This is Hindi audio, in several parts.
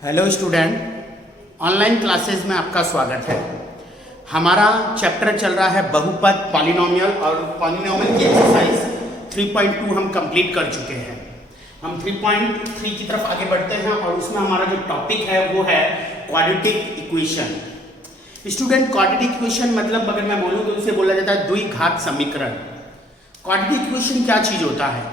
हेलो स्टूडेंट, ऑनलाइन क्लासेस में आपका स्वागत है। हमारा चैप्टर चल रहा है बहुपद पॉलिनोमियल और पॉलिनोमियल की एक्सरसाइज 3.2 हम कंप्लीट कर चुके हैं। हम 3.3 की तरफ आगे बढ़ते हैं और उसमें हमारा जो टॉपिक है वो है quadratic equation. Student, quadratic equation मतलब अगर मैं बोलूँ तो उसे बोला जाता है द्विघात समीकरण। क्वाड्रेटिक इक्वेशन क्या चीज होता है?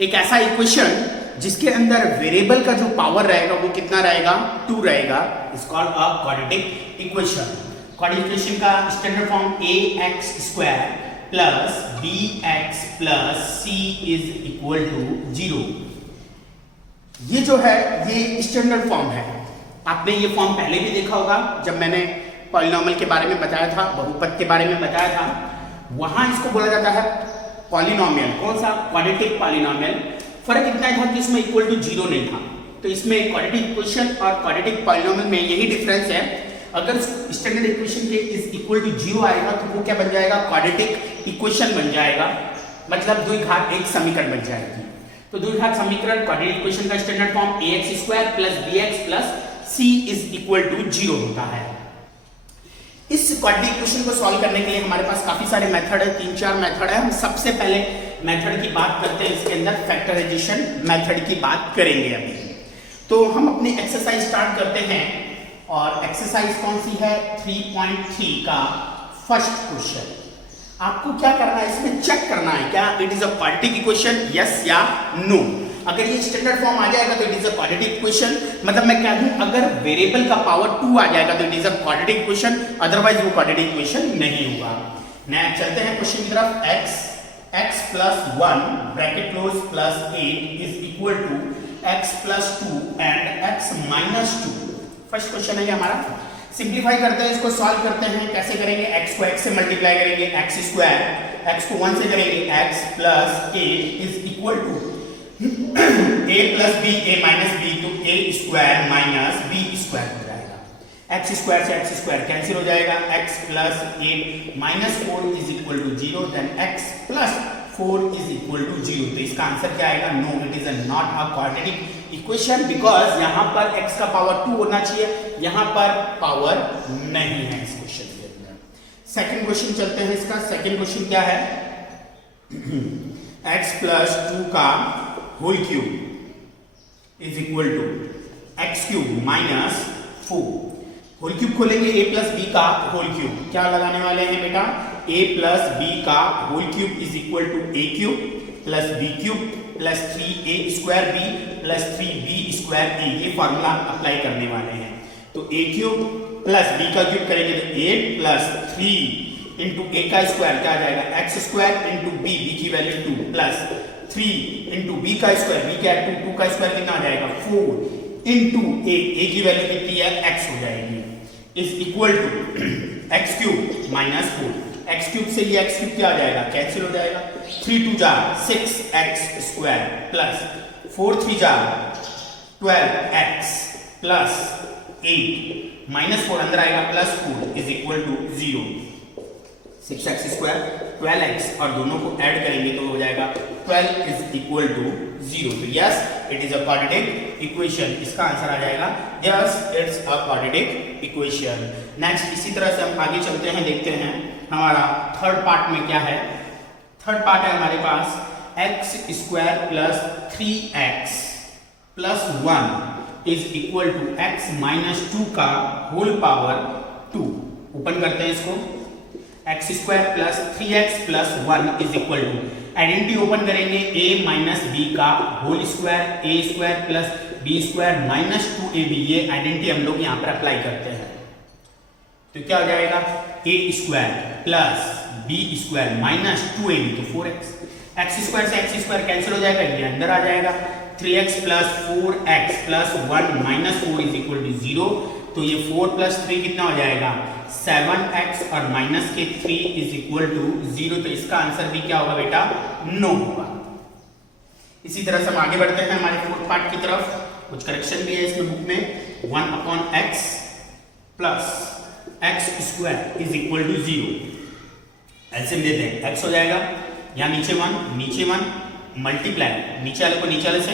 एक ऐसा इक्वेशन जिसके अंदर वेरिएबल का जो पावर रहेगा वो कितना रहेगा? 2 रहेगा। Is called a quadratic equation. Quadratic equation का standard form ax² plus bx plus c is equal to 0। ये जो है ये स्टैंडर्ड फॉर्म है। आपने ये फॉर्म पहले भी देखा होगा जब मैंने पॉलिनोमियल के बारे में बताया था, बहुपद के बारे में बताया था। वहां इसको बोला जाता है पॉलिनोमियल। कौन सा? Quadratic polynomial. फर्क इतना था कि इसमें इक्वल टू 0 नहीं था। तो इसमें क्वाड्रेटिक इक्वेशन और क्वाड्रेटिक पॉलिनोमियल में यही डिफरेंस है। अगर स्टैंडर्ड इक्वेशन के इज इक्वल टू 0 आएगा तो वो क्या बन जाएगा? क्वाड्रेटिक इक्वेशन बन जाएगा, मतलब द्विघात एक समीकरण बन जाएगी। तो द्विघात समीकरण क्वाड्रेटिक इक्वेशन का standard form ax² plus bx plus c is equal to 0 होता है। इस क्वाड्रेटिक इक्वेशन को सॉल्व करने के लिए हमारे पास काफी सारे मेथड है, 3-4 मेथड है। हम सबसे पहले मेथड की बात करते हैं। इसके अंदर फैक्टराइजेशन मेथड की बात करेंगे अभी। तो हम अपनी एक्सरसाइज स्टार्ट करते हैं और एक्सरसाइज कौन सी है? 3.3 का फर्स्ट क्वेश्चन। आपको क्या करना है? इसमें चेक करना है क्या it is a quadratic equation, yes या नो। अगर ये स्टैंडर्ड फॉर्म आ जाएगा तो it is a quadratic equation. मतलब मैं कह दूं अगर वेरिएबल का पावर 2 आ जाएगा तो it is a quadratic equation, otherwise वो क्वाड्रेटिक इक्वेशन नहीं होगा। नेक्स्ट चलते हैं क्वेश्चन की तरफ। x plus 1 bracket close plus 8 is equal to x plus 2 and x minus 2। First question है ये हमारा। सिंप्लीफाई करते हैं, इसको सॉल्व करते हैं। कैसे करेंगे? x को x से मल्टीप्लाई करेंगे, x², x को 1 से करेंगे, x plus 8 is equal to a plus b, a minus b, तो a² minus b² हो जाएगा। x² से x² कैंसिल हो जाएगा। x plus 8 minus 4 is equal to 0, then x plus 4 is equal to 0। तो इसका आंसर क्या आएगा? No, it is not a quadratic equation because यहां पर x का पावर 2 होना चाहिए, यहां पर पावर नहीं है इस क्वेश्चन के अंदर। सेकंड क्वेश्चन चलते हैं इसका। सेकंड क्वेश्चन क्या है? x plus 2 का whole cube is equal to x³ minus 4। Whole cube खोलेंगे, a प्लस बी का होल क्यूब। क्या लगाने वाले हैं बेटा? a प्लस बी का whole cube is equal to a³ plus b³ plus 3a² b plus 3b² a। ये फॉर्मूला अप्लाई करने वाले हैं। तो a³ प्लस b का क्यूब करेंगे तो 8 प्लस 3 इंटू a का स्क्वायर क्या आ जाएगा? x² इंटू b, b की वैल्यू 2 प्लस 3 इंटू b का स्क्वायर, b का 2 का स्क्वायर कितना आ जाएगा? 4 इंटू a की वैल्यू कितनी है? x हो जाएगी, is equal to x³ minus 4। x³ से ये x³ क्या आ जाएगा? कैंसिल हो जाएगा। 3 2 जा 6x² प्लस 4 3 जा 12x प्लस 8 माइनस 4 अंदर आएगा plus 4 is equal to 0। 6x² 12x और दोनों को ऐड करेंगे तो हो जाएगा 12 इज इक्वल टू 0। तो yes, it is a quadratic equation. इसका आंसर आ जाएगा yes, it's a quadratic equation. Next इसी तरह से हम आगे चलते हैं, देखते हैं हमारा थर्ड पार्ट में क्या है। थर्ड पार्ट है हमारे पास x² plus 3x plus 1 is equal to x minus 2 का होल पावर 2। ओपन करते हैं इसको। x² plus 3x plus 1 is equal to, identity open करेंगे, a माइनस बी का whole square, a² plus b² minus 2ab। ये आइडेंटिटी हम लोग यहाँ पर अप्लाई करते हैं तो क्या हो जाएगा? a² plus b² minus 2ab तो 4x। x² से x² कैंसिल हो जाएगा, ये अंदर आ जाएगा। 3x plus 4x plus 1 minus 4 is equal to 0। तो ये 4 प्लस 3 कितना हो जाएगा? 7x और माइनस के 3 इज इक्वल टू 0। तो इसका आंसर भी क्या होगा बेटा? नो होगा। इसी तरह से हम आगे बढ़ते हैं हमारे फोर्थ पार्ट की तरफ। कुछ करेक्शन भी है इसमें बुक में। 1/x plus x² is equal to 0। ऐसे लेते हैं, x हो जाएगा यहाँ नीचे 1 मल्टीप्लाई नीचे वाले को नीचे वाले से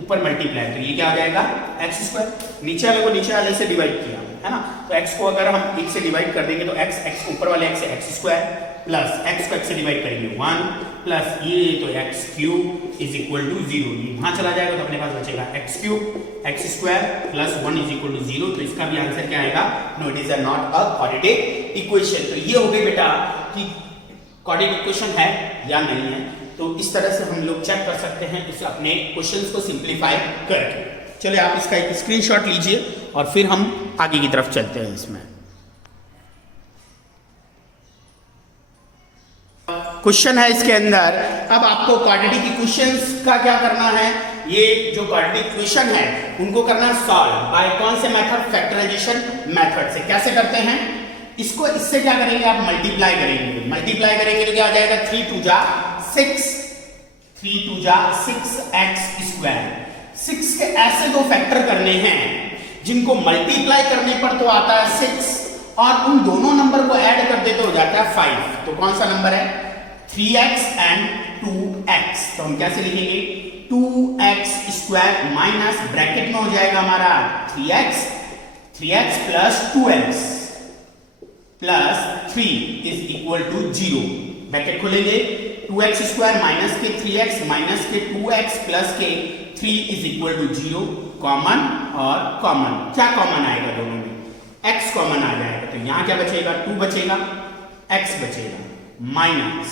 ऊपर मल्टीप्लाई, तो ये क्या आ जाएगा एक्स स्क्वायर, नीचे वाले को नीचे वाले से डिवाइड किया है ना, तो x को अगर हम 1 से डिवाइड कर देंगे तो x ऊपर वाले x है एक्स स्क्वायर, प्लस x को x से डिवाइड करेंगे 1, प्लस ये तो x cube is equal to 0, ये वहां चला जाएगा तो अपने पास बचेगा x cube x square plus 1 is equal to 0, तो इसका भी आंसर क्या आएगा, no it is not a quadratic equation. तो ये हो गई बेटा कि क्वाड्रेटिक इक्वेशन है या नहीं है। तो इस तरह से हम लोग चेक कर सकते हैं इसे अपने क्वेश्चंस को सिंप्लीफाई करके। चलिए आप इसका एक स्क्रीनशॉट लीजिए और फिर हम आगे की तरफ चलते हैं। इसमें क्वेश्चन है इसके अंदर, अब आपको क्वाड्रेटिक इक्वेशंस का क्या करना है, ये जो क्वाड्रेटिक इक्वेशन है उनको करना सॉल्व बाय कौन से मेथड, फैक्टराइजेशन मेथड से। कैसे करते हैं इसको, इससे क्या करेंगे आप मल्टीप्लाई करेंगे, मल्टीप्लाई करेंगे तो क्या आ जाएगा 3 2 जा 6, 3 2 जा 6x स्क्वायर। 6 के ऐसे दो फैक्टर करने हैं जिनको मल्टीप्लाई करने पर तो आता है 6 और उन दोनों नंबर को ऐड कर दे तो हो जाता है 5। तो कौन सा नंबर है 3x एंड 2x, तो हम कैसे लिखेंगे 2x स्क्वायर माइनस ब्रैकेट में हो जाएगा हमारा 3x plus 2x plus 3 is equal to 0, bracket खोलेंगे 2x स्क्वायर माइनस के 3x माइनस के 2x प्लस के 3 इज इक्वल टू 0, कॉमन और कॉमन, क्या कॉमन आएगा दोनों में, x कॉमन आ जाएगा, तो यहां क्या बचेगा 2 बचेगा, x बचेगा, माइनस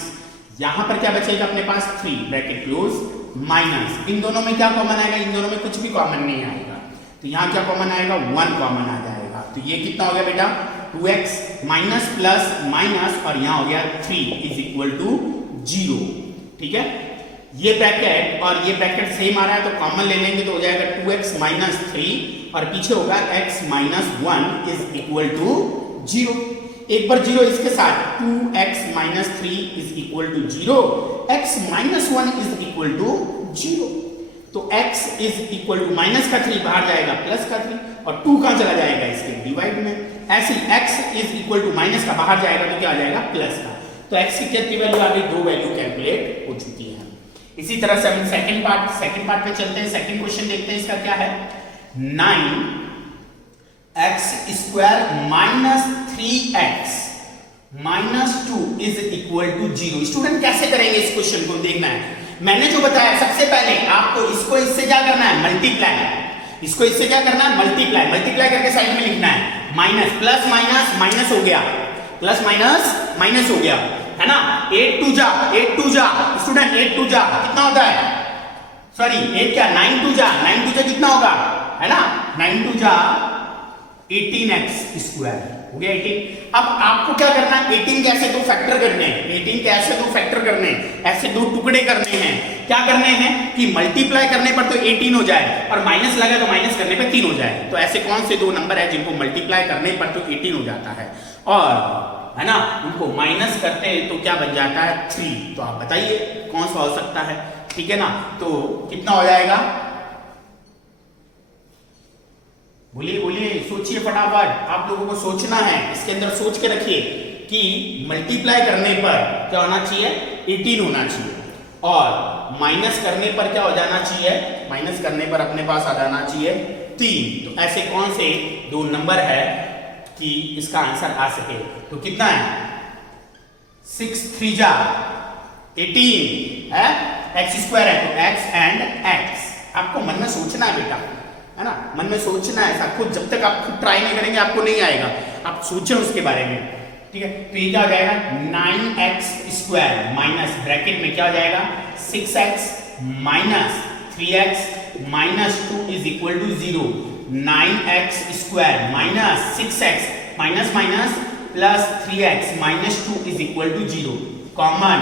यहां पर क्या बचेगा अपने पास 3 ब्रैकेट क्लोज, माइनस इन दोनों में क्या कॉमन आएगा, इन दोनों में कुछ भी कॉमन नहीं आएगा, तो यहां क्या कॉमन आएगा 1 कॉमन आ जाएगा, तो ये कितना हो गया बेटा 2x माइनस प्लस माइनस और यहां हो गया 3 इज इक्वल टू 0। ठीक है, ये ब्रैकेट और ये ब्रैकेट सेम आ रहा है तो कॉमन ले लेंगे तो हो जाएगा 2x माइनस 3 और पीछे होगा x minus 1 is equal to 0। एक बार 0 इसके साथ 2x minus 3 is equal to 0, x minus 1 is equal to 0, तो x is equal to minus का 3 बाहर जाएगा प्लस का 3 और 2 कहां चला जाएगा इसके डिवाइड में, ऐसे x is equal to minus का बाहर जाएगा तो क्या आ जाएगा प्लस का, तो x की कितनी वैल्यू आ गई, 2 वैल्यू कैलकुलेट हो चुकी है। इसी तरह से हम सेकंड पार्ट पे चलते हैं, सेकंड क्वेश्चन देखते हैं, इसका क्या है 9x square minus 3x minus 2 is equal to 0। Student कैसे करेंगे इस क्वेश्चन को, देखना है मैंने जो बताया सबसे पहले आपको इसको इससे क्या करना है मल्टीप्लाई, इसको इससे क्या करना है मल्टीप्लाई, मल्टीप्लाई करके साइड में लिखना है माइनस, प्लस माइनस माइनस हो गया, प्लस माइनस माइनस हो गया है ना, 8 2 जा स्टूडेंट 8 2 जा कितना होता है, सॉरी 8 क्या 9 2 जा कितना होगा है ना, 9 2 जा 18x स्क्वायर हो गया 18। अब आपको क्या करना है 18 के ऐसे दो फैक्टर करने हैं, 18 के ऐसे दो फैक्टर करने हैं, ऐसे दो टुकड़े करने हैं, क्या करने हैं कि मल्टीप्लाई करने पर तो 18 हो जाए और माइनस लगा तो माइनस करने पर 3 हो जाए, तो ऐसे कौन से दो नंबर है जिनको मल्टीप्लाई करने पर तो 18 हो जाता है और है ना उनको माइनस करते हैं तो क्या बन जाता है 3, तो आप बताइए कौन सा हो सकता है, ठीक है ना, तो कितना हो जाएगा, बोलिए सोचिए फटाफट, आप लोगों को सोचना है, इसके अंदर सोच के रखिए कि मल्टीप्लाई करने पर क्या होना चाहिए 18 होना चाहिए और माइनस करने पर क्या हो जाना चाहिए, माइनस करने पर अपने पास आ जाना चाहिए 3, तो ऐसे कौन से दो नंबर है कि इसका आंसर आ सके, तो कितना है 6 3 जा 18 है, x स्क्वायर है तो x एंड x, आपको मन में सोचना है बेटा है ना, मन में सोचना है ऐसा खुद, जब तक आप खुद ट्राई नहीं करेंगे आपको नहीं आएगा, आप सोचें उसके बारे में, ठीक है, तो ये क्या हो जाएगा 9x स्क्वायर माइनस ब्रैकेट में क्या हो जाएगा 6x minus 3x minus 2 is equal to 0, 9x square minus 6x minus minus plus 3x minus 2 is equal to 0, common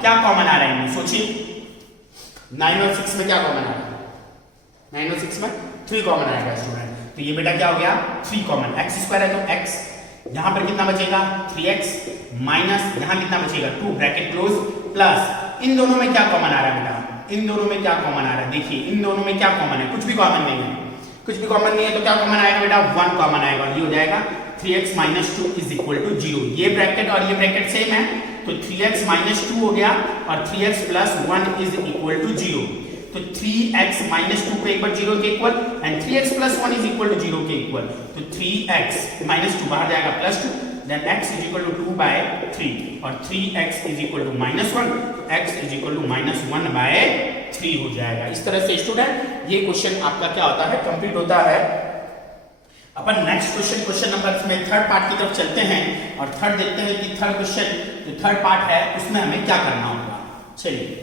क्या कॉमन आ रहा है सोचिए, 9 और 6 में क्या कॉमन आ रहा है, 9 और 6 में 3 कॉमन आएगा स्टूडेंट, तो ये बेटा क्या हो गया 3 कॉमन, x स्क्वायर है तो x, यहां पर कितना बचेगा 3x माइनस यहां कितना बचेगा 2 ब्रैकेट क्लोज प्लस इन दोनों में क्या कॉमन आ रहा है बेटा, इन दोनों में क्या कॉमन आ रहा है, देखिए इन दोनों में क्या कॉमन है, कुछ भी कॉमन नहीं है, कुछ भी कॉमन नहीं है तो क्या कॉमन आएगा बेटा 1 कॉमन आएगा और ये हो जाएगा 3x minus 2 is equal to 0, ये ब्रैकेट और ये ब्रैकेट सेम है तो 3x माइनस 2 हो गया और 3x plus 1 is equal to 0, तो 3x माइनस 2 को एक बार 0 के equal and 3x plus 1 is equal to 0 के इक्वल, तो 3x माइनस 2 बाहर जाएगा plus 2, then x is equal to 2 by 3 और 3x is equal to minus 1, x is equal to minus 1 by 3 हो जाएगा। इस तरह से स्टूडेंट ये क्वेश्चन आपका क्या होता है, कंप्लीट होता है। अपन नेक्स्ट क्वेश्चन नंबर में थर्ड पार्ट की तरफ चलते हैं और थर्ड देखते हैं कि थर्ड क्वेश्चन जो थर्ड पार्ट है उसमें हमें क्या करना होगा। चलिए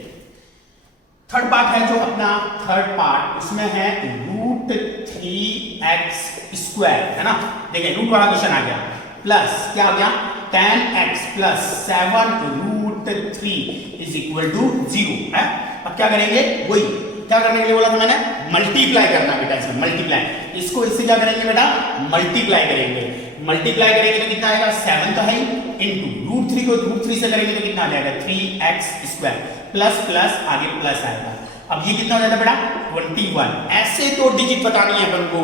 थर्ड पार्ट है जो अपना थर्ड पार्ट, उसमें है रूट 3x स्क्वायर, है ना। देखिए रूट वाला क्वेश्चन आ गया, प्लस क्या आ गया 10x plus 7 root 3 is equal to 0 है। अब क्या करेंगे, वही क्या करने के लिए बोला था मैंने, मल्टीप्लाई करना बेटा, इसमें मल्टीप्लाई, इसको इससे क्या करेंगे बेटा, मल्टीप्लाई करेंगे। मल्टीप्लाई करेंगे तो कितना आएगा 7 तो है इनटू रूट 3 को रूट 3 से करेंगे तो कितना आ जाएगा 3x स्क्वायर प्लस प्लस आगे प्लस आएगा। अब ये कितना हो जाता है बेटा 21। ऐसे दो डिजिट बतानी है अपन को,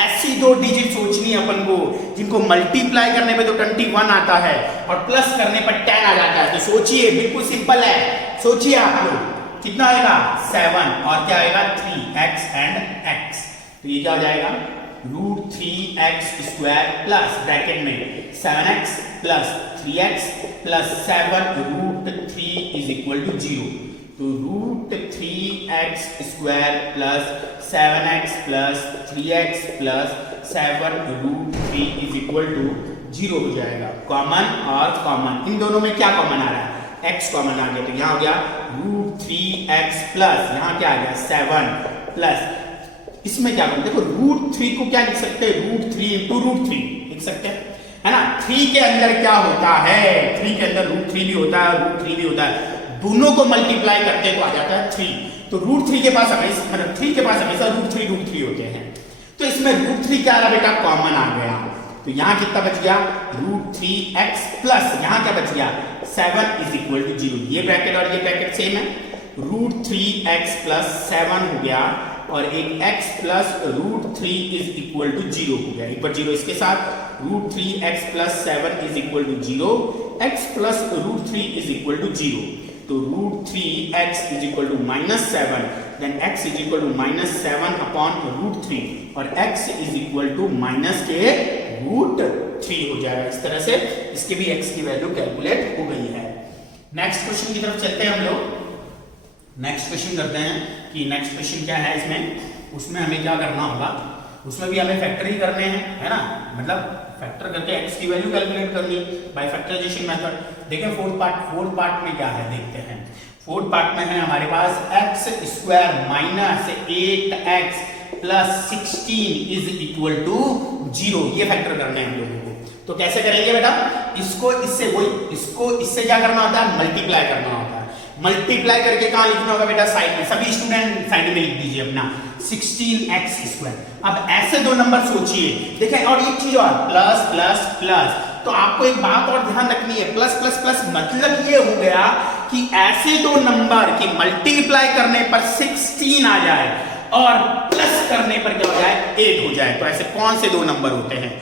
ऐसी दो डिजिट सोचनी है अपन को जिनको मल्टीप्लाई करने पे तो 21 आता है और प्लस करने पर 10 आ जाता है। तो सोचिए बिल्कुल सिंपल है, सोचिए आप लोग कितना आएगा 7 और क्या आएगा 3x एंड x, तो ये क्या हो जाएगा root 3x square plus bracket में 7x plus 3x plus 7 root 3 is equal to 0। तो root 3x square plus 7x plus 3x plus 7 root 3 is equal to 0 हो जाएगा। कॉमन और कॉमन, इन दोनों में क्या कॉमन आ रहा है, x कॉमन आ गया, तो यहाँ हो गया रूट 3x प्लस यहाँ क्या आ गया 7 प्लस इसमें क्या करें, देखो रूट 3 को क्या लिख सकते हैं, रूट 3 इंटू रूट 3 लिख सकते हैं, है ना। 3 के अंदर क्या होता है, 3 के अंदर रूट 3 भी होता है रूट 3 भी होता है, दोनों को मल्टीप्लाई करते हैं तो आ जाता है 3। तो रूट 3 के पास हमेशा मतलब 3 के पास हमेशा रूट 3 होते हैं। तो इसमें रूट 3 क्या आ रहा बेटा, कॉमन आ गया, तो यहाँ कितना बच गया रूट 3x प्लस यहाँ क्या बच गया 7 इज इक्वल टू 0। ये ब्रैकेट और ये ब्रैकेट सेम है, रूट 3x प्लस 7 हो गया और एक x plus root 3 is equal to 0 हो गया, एक बार 0 इसके साथ, root 3x plus 7 is equal to 0, x plus root 3 is equal to 0। तो root 3x is equal to minus 7, then x is equal to minus 7 upon root 3 और x is equal to minus के रूट 3 हो जाएगा। इस तरह से इसके भी x की वैल्यू कैलकुलेट हो गई है। नेक्स्ट क्वेश्चन की तरफ चलते हैं हम लोग, नेक्स्ट क्वेश्चन करते हैं कि नेक्स्ट क्वेश्चन क्या है इसमें, उसमें हमें क्या करना होगा, उसमें भी हमें फैक्टर ही करने हैं, है ना, मतलब फैक्टर करके x की वैल्यू कैलकुलेट करनी बाय फैक्टराइजेशन मेथड। देखिए फोर्थ पार्ट में क्या है देखते हैं। फोर्थ पार्ट में है हमारे पास x square minus 8x plus 16 is equal to 0, ये फैक्टर करने हैं हम लोगों को। तो कैसे करेंगे बेटा, इसको इससे वही, इसको इससे क्या करना होता है, मल्टीप्लाई करना होता है। मल्टीप्लाई करके कहां लिखना होगा बेटा, साइड में, सभी स्टूडेंट साइड में लिख दीजिए अपना 16x स्क्वायर। अब ऐसे दो नंबर सोचिए, देखें, और एक चीज और प्लस प्लस प्लस, तो आपको एक बात और ध्यान रखनी है, प्लस प्लस प्लस मतलब ये हो गया कि ऐसे दो नंबर की मल्टीप्लाई करने पर 16 आ जाए और प्लस करने पर क्या हो जाए 8 हो जाए। तो ऐसे कौन से दो नंबर होते हैं,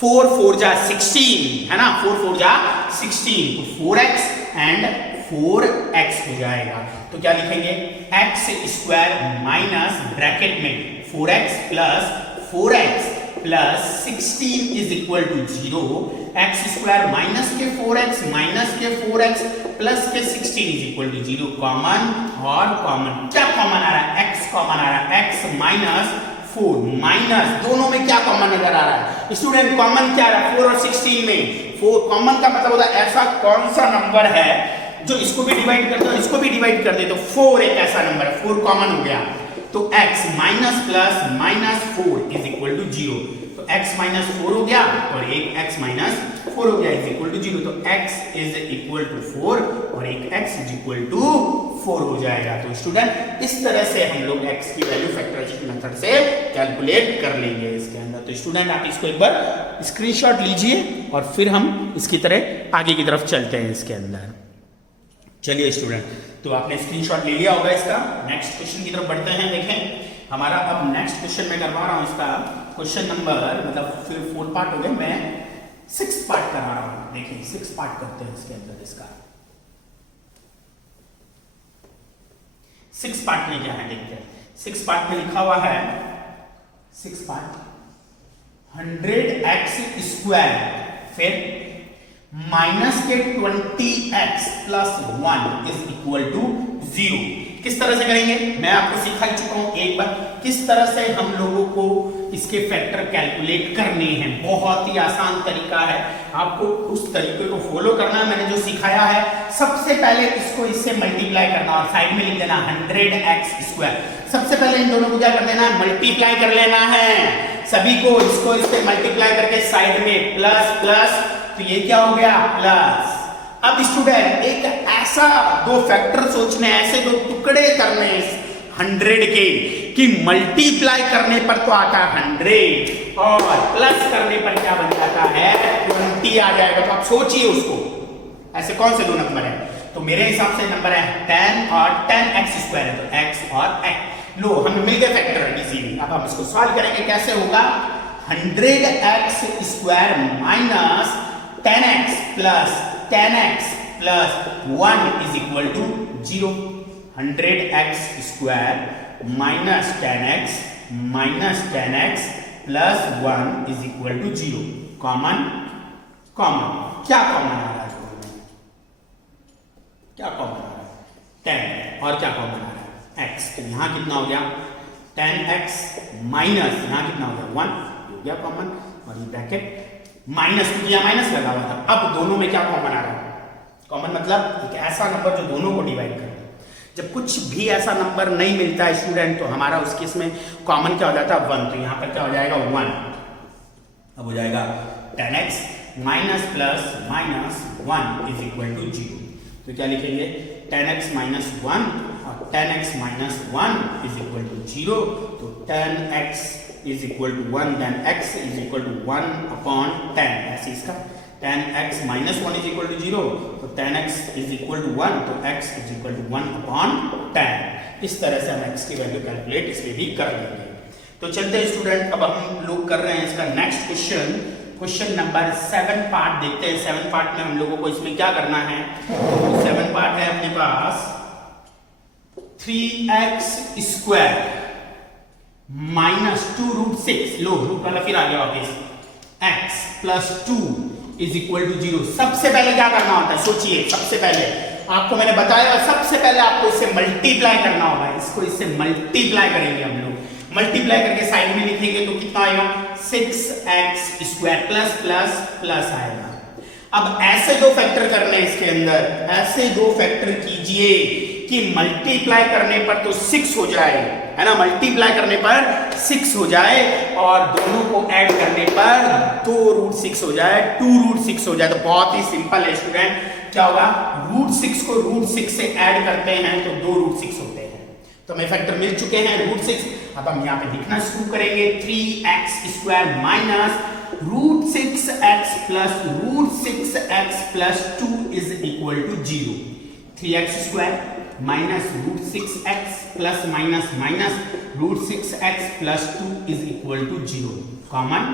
4 4 जा 16, है ना, 4 4 जा 16, तो 4x एंड 4x हो जाएगा। तो क्या लिखेंगे, x स्क्वायर माइनस ब्रैकेट में 4x plus 4x plus 16 is equal to 0, x square minus के 4x माइनस के 4x प्लस के 16 इज इक्वल टू 0। कॉमन और कॉमन, क्या कॉमन आ रहा है, x कॉमन आ रहा है, x माइनस 4 माइनस, दोनों में क्या कॉमन नजर आ रहा है स्टूडेंट, कॉमन क्या आ रहा है 4 और 16 में, 4 कॉमन का मतलब होता है ऐसा कौन सा नंबर है जो इसको भी डिवाइड कर दो इसको भी डिवाइड कर दे, तो 4 एक ऐसा नंबर है, 4 कॉमन हो गया, तो x minus plus minus 4 is equal to 0। तो x माइनस 4 हो गया और एक x माइनस 4 हो गया इज इक्वल टू 0। तो x इज इक्वल टू 4 और एक x इज इक्वल टू 4 हो जाएगा। तो स्टूडेंट इस तरह से हम लोग x की वैल्यू फैक्टराइजेशन मेथड से कैलकुलेट कर लेंगे इसके अंदर। तो स्टूडेंट आप इसको एक बार स्क्रीनशॉट लीजिए और फिर हम इसकी तरह आगे की तरफ चलते हैं इसके अंदर। चलिए स्टूडेंट, तो आपने स्क्रीनशॉट ले लिया होगा इसका। नेक्स्ट क्वेश्चन की तरफ बढ़ते हैं। देखें हमारा अब नेक्स्ट क्वेश्चन मैं करवा रहा हूं इसका क्वेश्चन नंबर, मतलब फिर 4 पार्ट हो गए, मैं 6 पार्ट करा रहा हूं। देखिए 6 पार्ट करते हैं इसके अंदर। इसका 6 पार्ट में क्या है देखते हैं। 6 पार्ट में लिखा हुआ है 6 पार्ट 100x स्क्वायर फिर माइनस के 20x plus 1 is equal to 0। किस तरह से करेंगे मैं आपको सिखा चुका हूं एक बार, किस तरह से हम लोगों को इसके फैक्टर कैलकुलेट करने हैं। बहुत ही आसान तरीका है, आपको उस तरीके को फॉलो करना है। मैंने जो सिखाया है, सबसे पहले इसको इससे मल्टीप्लाई करना और साइड में लिख देना 100x स्क्वायर। सबसे पहले इन दोनों को क्या कर देना है, मल्टीप्लाई कर लेना है सभी को। इसको इससे मल्टीप्लाई करके साइड में प्लस प्लस, तो ये क्या हो गया प्लस। अब स्टूडेंट एक ऐसा दो फैक्टर सोचने, ऐसे दो टुकड़े करने 100 के कि मल्टीप्लाई करने पर तो आता है 100 और प्लस करने पर क्या बन जाता है 20 आ जाएगा। तो आप सोचिए उसको, ऐसे कौन से दो नंबर है। तो मेरे हिसाब से नंबर है 10 और 10x स्क्वायर है, तो x और x लो हमें मिल गया फैक्टर इजीली। अब हम इसको सॉल्व करेंगे, कैसे होगा 100x square minus 10x plus 10x plus 1 is equal to 0। 100x square minus 10x plus 1 is equal to 0। Common क्या कॉमन आ रहा है, क्या कॉमन आ रहा है 10 और क्या कॉमन आ रहा है x। तो यहां कितना हो गया 10x माइनस यहां कितना हो गया 1 हो गया कॉमन, और ये ब्रैकेट माइनस किया माइनस लगा हुआ था। अब दोनों में क्या कॉमन आ रहा है, कॉमन मतलब एक ऐसा नंबर जो दोनों को डिवाइड करे। जब कुछ भी ऐसा नंबर नहीं मिलता है स्टूडेंट, तो हमारा उस केस में कॉमन क्या हो जाता है 1। तो यहां पर क्या हो जाएगा 1, अब हो जाएगा 10x minus plus minus 1 is equal to 0। तो क्या लिखेंगे 10x माइनस 1 और 10x minus 1 is equal to 0। तो 10x is equal to 1 then x is equal to 1 upon 10। ऐसे इसका 10x minus 1 is equal to 0, तो 10x इज इक्वल टू 1, तो x is equal to 1 upon 10। इस तरह से हम x की वैल्यू कैलकुलेट इसमें भी कर लेंगे। तो चलते हैं स्टूडेंट, अब हम लोग कर रहे हैं इसका नेक्स्ट क्वेश्चन नंबर 7 पार्ट देखते हैं। 7 पार्ट में हम लोगों को इसमें क्या करना है, तो 7 पार्ट है अपने पास 3x स्क्वायर माइनस 2 रूट 6, लो रूट वाला फिर आ गया वापिस, x plus 2 is equal to 0। सबसे पहले क्या करना होता है सोचिए, सबसे पहले आपको मैंने बताया, सबसे पहले आपको इससे मल्टीप्लाई करना होगा। इसको इससे मल्टीप्लाई करेंगे हम लोग, मल्टीप्लाई करके साइड में लिखेंगे तो कितना आएगा 6x square plus plus plus आएगा। अब ऐसे दो फैक्टर करने इसके अंदर, ऐसे दो फैक्टर कीजिए कि मल्टीप्लाई करने पर तो 6 हो जाए, है ना, मल्टीप्लाई करने पर 6 हो जाए और दोनों को ऐड करने पर 2 रूट 6 हो जाए, 2 रूट 6 हो जाए। तो बहुत ही सिंपल है स्टूडेंट, क्या होगा रूट 6 को रूट 6 से ऐड करते हैं तो 2 रूट 6 होते हैं। तो हमें फैक्टर मिल चुके हैं रूट 6। अब हम यहाँ पे लिखना शुरू करेंगे 3x square minus root 6x plus root 6x plus 2 is equal to 0। 3x square minus root 6x plus minus minus root 6x plus 2 is equal to 0। Common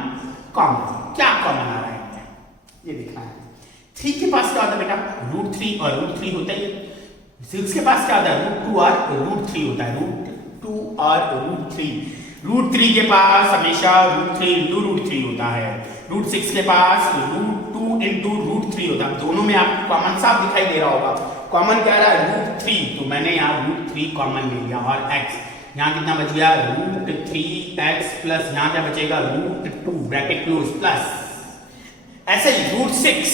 क्या कॉमन आ रहा है ये देखना है। 3 के पास क्या होता है बेटा रूट 3 और रूट 3 होता है। 6 के पास क्या होता है रूट 2 और रूट 3 होता है, रूट 2 और रूट 3। रूट 3 के पास हमेशा रूट 3 इंटू रूट 3 होता है। रूट 6 के पास रूट 2 इंटू रूट 3 होता है। दोनों में आपको कॉमन साफ दिखाई दे रहा होगा। कॉमन क्या रहा है रूट 3, तो मैंने यहाँ रूट 3 कॉमन ले लिया और x यहाँ कितना बच गया रूट 3x प्लस यहाँ क्या बचेगा रूट 2 ब्रैकेट क्लोज प्लस ऐसे ही रूट 6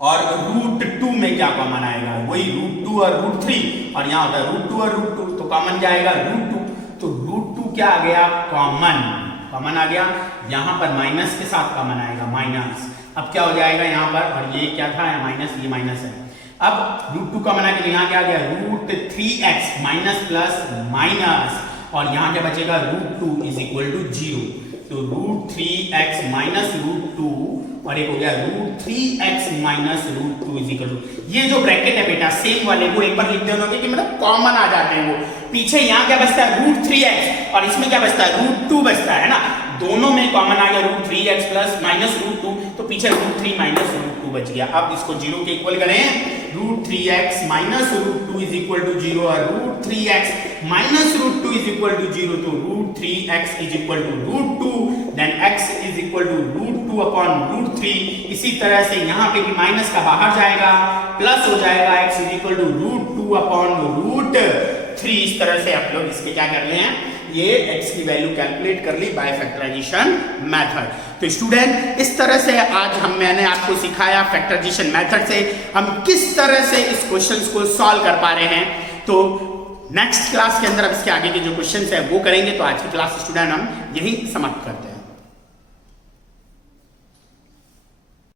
और रूट 2 में क्या कॉमन आएगा वही रूट 2 और रूट 3 और यहाँ होता है रूट 2 और रूट 2 तो कॉमन क्या आएगा रूट 2। तो रूट 2 क्या आ गया कॉमन आ गया। यहाँ पर माइनस के साथ कॉमन आएगा माइनस। अब क्या हो जाएगा यहाँ पर और ये क्या था माइनस, ये माइनस है। अब रूट 2 कॉमन आ गया यहाँ क्या आ गया root 3x minus plus minus और यहाँ क्या बचेगा रूट 2 इज इक्वल टू 0। तो रूट 3x माइनस रूट 2 और एक हो गया root 3x minus root 2 is equal to, ये जो ब्रैकेट है बेटा सेम वाले वो एक बार लिख देना कि मतलब कॉमन आ जाते हैं वो। पीछे यहाँ क्या बचता है रूट 3x और इसमें क्या बचता है रूट 2 बचता है ना। दोनों में कॉमन आ गया √3x प्लस माइनस √2, तो पीछे √3 माइनस √2 बच गया। अब इसको 0 के इक्वल करें, √3x minus √2 is equal to 0 और √3x minus √2 is equal to 0, तो √3x is equal to √2, then x is equal to √2 upon √3। इसी तरह से यहाँ पे भी माइनस का बाहर जाएगा, प्लस हो जाएगा, x is equal to √2 upon √3। इस तरह से आप लोग इसके क्या कर रहे हैं, ये x की वैल्यू कैलकुलेट कर ली बाय फैक्टराइजेशन मेथड। तो स्टूडेंट इस तरह से आज मैंने आपको सिखाया फैक्टराइजेशन मेथड से हम किस तरह से इस क्वेश्चंस को सॉल्व कर पा रहे हैं। तो नेक्स्ट क्लास के अंदर अब इसके आगे के जो क्वेश्चंस है वो करेंगे। तो आज की क्लास स्टूडेंट हम यही समाप्त करते हैं।